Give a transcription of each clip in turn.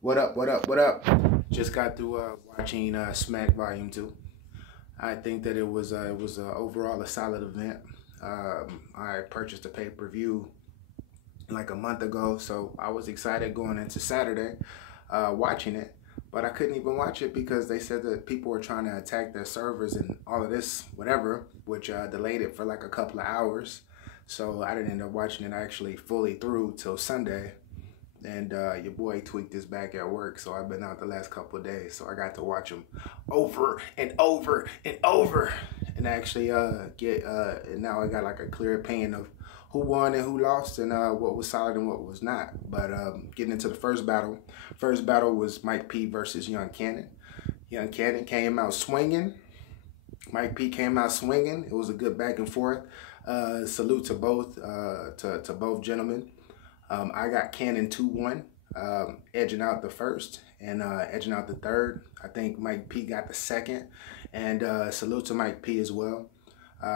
What up, what up, what up? Just got through watching Smack Volume 2. I think that it was overall a solid event. I purchased a pay-per-view like a month ago, so I was excited going into Saturday watching it. But I couldn't even watch it because they said that people were trying to attack their servers and all of this, whatever, which delayed it for like a couple of hours. So I didn't end up watching it actually fully through till Sunday. And your boy tweaked his back at work, so I've been out the last couple of days. So I got to watch him over and over and over, and actually and now I got like a clear opinion of who won and who lost, and what was solid and what was not. But getting into the first battle was Mike P versus Young Kannon. Young Kannon came out swinging. Mike P came out swinging. It was a good back and forth. Salute to both to both gentlemen. I got Kannon 2-1, edging out the first and edging out the third. I think Mike P got the second, and salute to Mike P as well.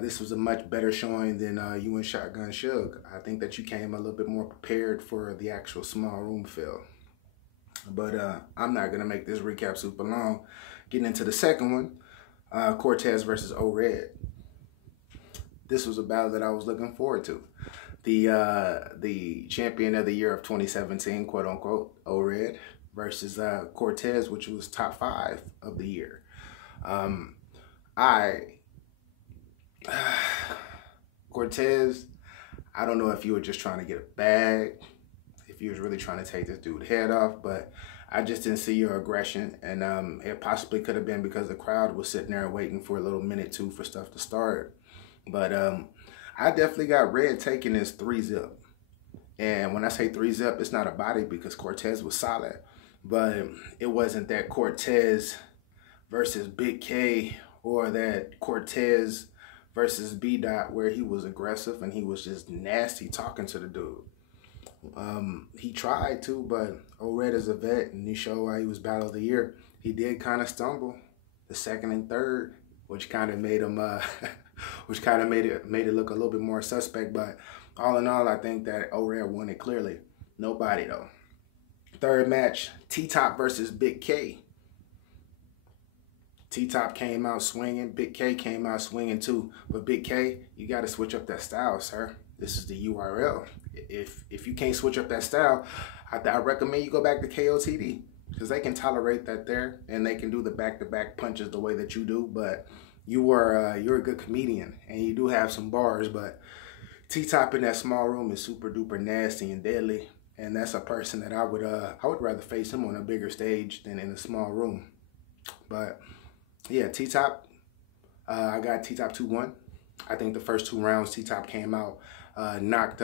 This was a much better showing than you and Shotgun Suge. I think that you came a little bit more prepared for the actual small room feel. But I'm not going to make this recap super long. Getting into the second one, Cortez versus O-Red. This was a battle that I was looking forward to. The champion of the year of 2017, quote unquote, O-Red versus Cortez, which was top 5 of the year. Cortez, I don't know if you were just trying to get a bag, if you was really trying to take this dude's head off, but I just didn't see your aggression, and it possibly could have been because the crowd was sitting there waiting for a little minute too for stuff to start. But I definitely got Red taking this 3-zip. And when I say 3-zip, it's not a body because Cortez was solid. But it wasn't that Cortez versus Bigg K or that Cortez versus B-Dot where he was aggressive and he was just nasty talking to the dude. He tried to, but O-Red is a vet and he showed why he was Battle of the Year. He did kind of stumble the second and third, which kind of made him made it look a little bit more suspect. But all in all, I think that O-Red won it clearly. Nobody though. Third match, Ttop versus Bigg K. Ttop came out swinging. Bigg K came out swinging too. But Bigg K, you got to switch up that style, sir. This is the URL. If you can't switch up that style, I recommend you go back to KOTD because they can tolerate that there and they can do the back-to-back punches the way that you do. But you're a good comedian and you do have some bars, but Ttop in that small room is super duper nasty and deadly, and that's a person that I would rather face him on a bigger stage than in a small room. But yeah, Ttop, I got Ttop 2-1. I think the first 2 rounds Ttop came out, knocked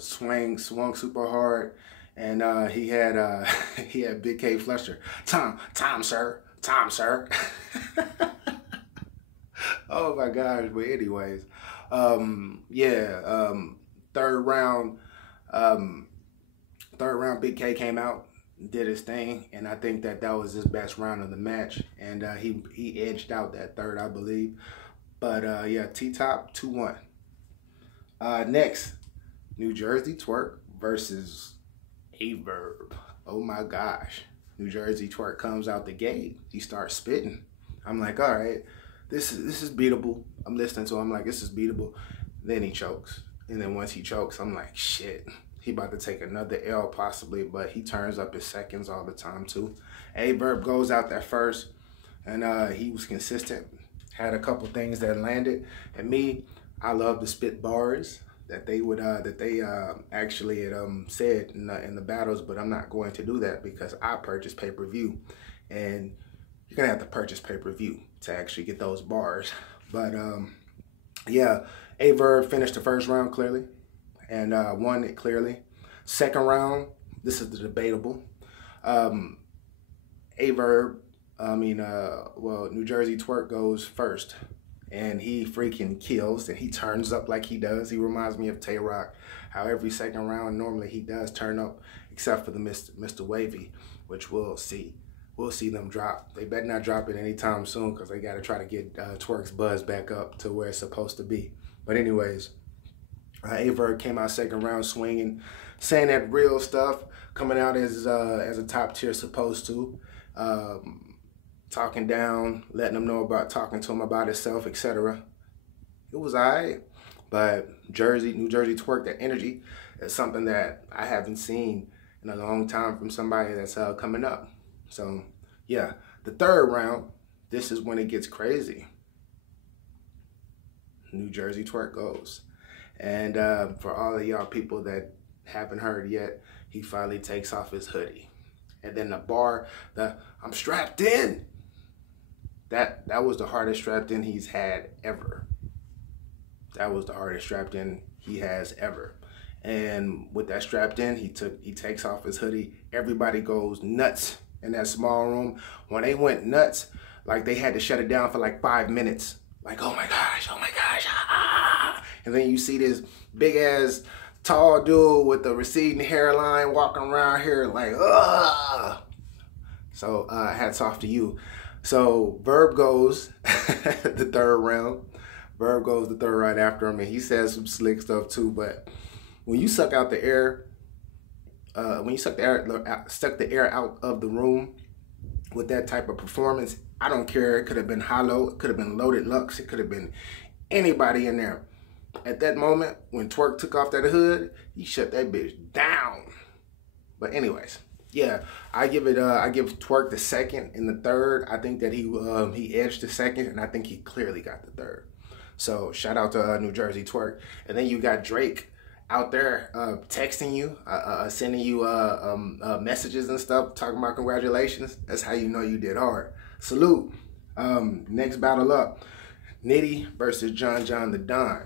swung super hard, and he had Bigg K flusher. Tom sir. Oh my gosh, but anyways, third round Bigg K came out, did his thing, and I think that was his best round of the match, and he edged out that third, I believe. But yeah, Ttop 2-1. Next, New Jersey Twerk versus Ayeverb. Oh my gosh, New Jersey Twerk comes out the gate, he starts spitting. I'm like, all right. This is beatable. I'm listening to him, I'm like, this is beatable. Then he chokes. And then once he chokes, I'm like, shit. He about to take another L possibly, but he turns up his seconds all the time too. Ayeverb goes out that first, and he was consistent. Had a couple things that landed. And me, I love the spit bars that they would actually had said in the battles, but I'm not going to do that because I purchased pay-per-view. And you're gonna have to purchase pay-per-view to actually get those bars. But yeah, Ayeverb finished the first round clearly and won it clearly. Second round, this is the debatable. Ayeverb, New Jersey Twerk goes first and he freaking kills and he turns up like he does. He reminds me of Tay-Rock, how every second round normally he does turn up, except for the Mr. Wavy, which we'll see. We'll see them drop. They better not drop it anytime soon because they got to try to get Twerk's buzz back up to where it's supposed to be. But anyways, Ayeverb came out second round swinging, saying that real stuff, coming out as a top tier supposed to, talking down, letting them know about, talking to him about himself, etc. It was alright, but New Jersey Twerk, that energy is something that I haven't seen in a long time from somebody that's coming up. So yeah, the third round, this is when it gets crazy. New Jersey Twerk goes. And for all of y'all people that haven't heard yet, he finally takes off his hoodie. And then the bar, I'm strapped in. That was the hardest strapped in he's had ever. That was the hardest strapped in he has ever. And with that strapped in, he takes off his hoodie. Everybody goes nuts in that small room. When they went nuts, like they had to shut it down for like 5 minutes. Like, oh my gosh, ah. And then you see this big ass tall dude with the receding hairline walking around here like, ugh. So hats off to you. So Verb goes the third round. Verb goes the third right after him, and he says some slick stuff too. But when you suck out the air, when you suck the air out of the room with that type of performance, I don't care. It could have been Hollow, it could have been Loaded Lux, it could have been anybody in there. At that moment, when Twerk took off that hood, he shut that bitch down. But anyways, yeah, I give Twerk the second and the third. I think that he edged the second, and I think he clearly got the third. So shout out to New Jersey Twerk. And then you got Drake out there texting you, sending you messages and stuff, talking about congratulations. That's how you know you did hard. Salute. Next battle up, Nitty versus John the Don.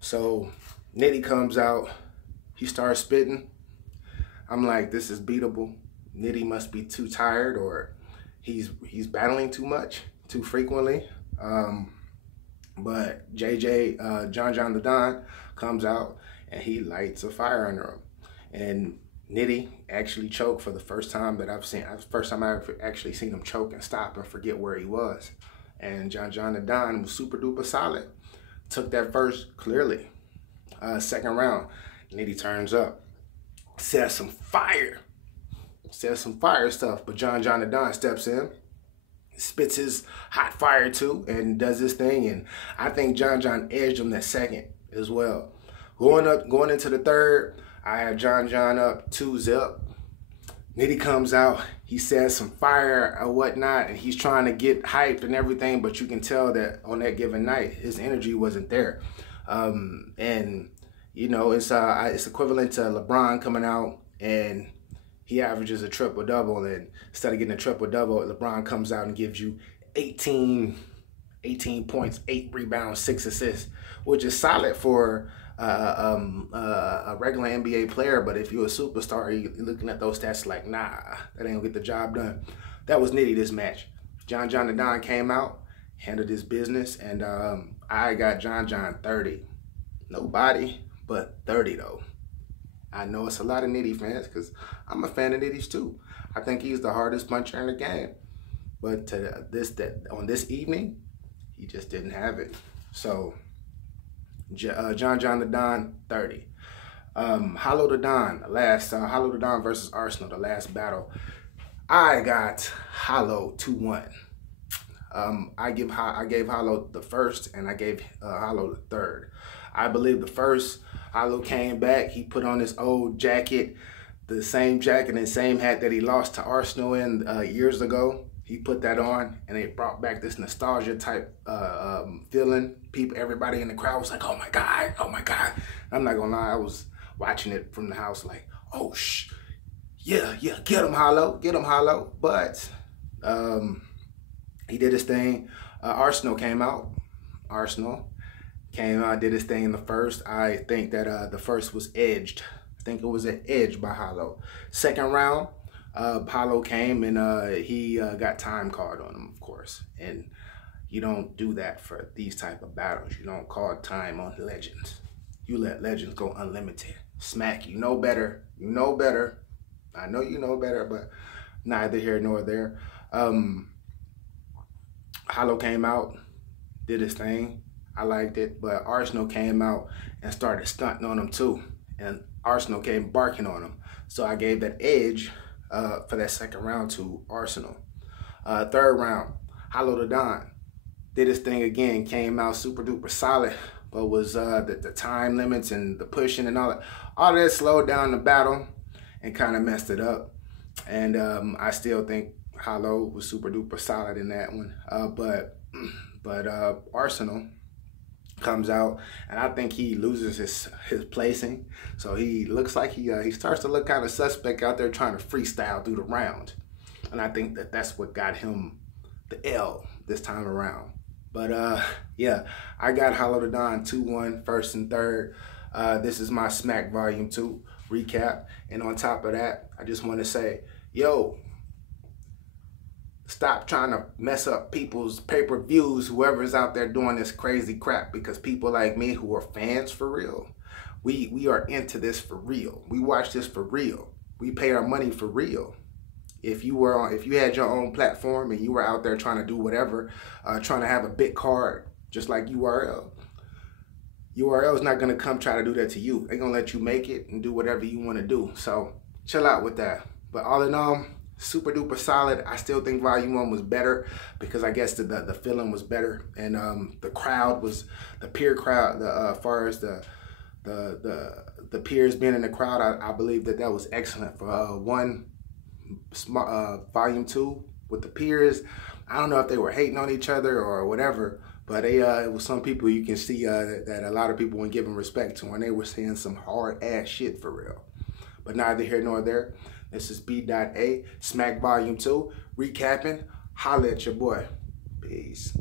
So Nitty comes out, he starts spitting. I'm like, this is beatable. Nitty must be too tired, or he's battling too much, too frequently. But John the Don comes out and he lights a fire under him. And Nitty actually choked for the first time that I've seen. First time I've actually seen him choke and stop and forget where he was. And John the Don was super duper solid. Took that first clearly. Second round, Nitty turns up, says some fire stuff. But John the Don steps in, spits his hot fire too, and does this thing. And I think John edged him that second as well. Going into the third, I had John up 2-0. Nitty comes out, he says some fire or whatnot, and he's trying to get hyped and everything, but you can tell that on that given night, his energy wasn't there. And you know, it's equivalent to LeBron coming out and he averages a triple-double, and instead of getting a triple-double, LeBron comes out and gives you 18 points, 8 rebounds, 6 assists, which is solid for a regular NBA player. But if you're a superstar, you're looking at those stats like, nah, that ain't gonna get the job done. That was Nitty this match. John the Don came out, handled his business, and I got John 30. Nobody but 30 though. I know it's a lot of Nitty fans because I'm a fan of Nitty's too. I think he's the hardest puncher in the game. But on this evening, he just didn't have it. So John the Don 30. Hollow the Don, Hollow the Don versus Arsonal, the last battle. I got Hollow 2-1. I gave Hollow the first, and I gave Hollow the third. I believe the first, Hollow came back, he put on his old jacket, the same jacket and same hat that he lost to Arsonal in years ago. He put that on, and it brought back this nostalgia type feeling. Everybody in the crowd was like, oh my God, oh my God. I'm not gonna lie, I was watching it from the house like, oh, yeah, get him, Hollow. But he did his thing. Arsonal came out, did his thing in the first. I think that the first was edged. I think it was an edge by Hollow. Second round, Hollow came and he got time called on him, of course. And you don't do that for these type of battles. You don't call time on legends. You let legends go unlimited. Smack, you know better. You know better. I know you know better, but neither here nor there. Hollow came out, did his thing. I liked it, but Arsonal came out and started stunting on him too. And Arsonal came barking on him. So I gave that edge for that second round to Arsonal. Third round, Hollow the Don did his thing again, came out super duper solid, but was the time limits and the pushing and all that slowed down the battle and kind of messed it up. And I still think Hollow was super duper solid in that one. But Arsonal comes out, and I think he loses his placing. So he looks like he starts to look kind of suspect out there trying to freestyle through the round. And I think that's what got him the L this time around. But yeah, I got Hollow the Don 2-1, first and third. This is my Smack Volume 2 recap. And on top of that, I just want to say, yo, stop trying to mess up people's pay-per-views, whoever's out there doing this crazy crap, because people like me who are fans for real, we are into this for real. We watch this for real. We pay our money for real. If you had your own platform and you were out there trying to do whatever, trying to have a big card, just like URL is not gonna come try to do that to you. They're gonna let you make it and do whatever you want to do. So chill out with that. But all in all, super duper solid. I still think Volume 1 was better because I guess the feeling was better, and the crowd was the peer crowd. As far as the peers being in the crowd, I believe that was excellent for Volume 2 with the peers. I don't know if they were hating on each other or whatever, but it was some people you can see that a lot of people weren't giving respect to, and they were saying some hard ass shit for real. But neither here nor there. This is B.A, Smack Volume 2, recapping. Holla at your boy. Peace.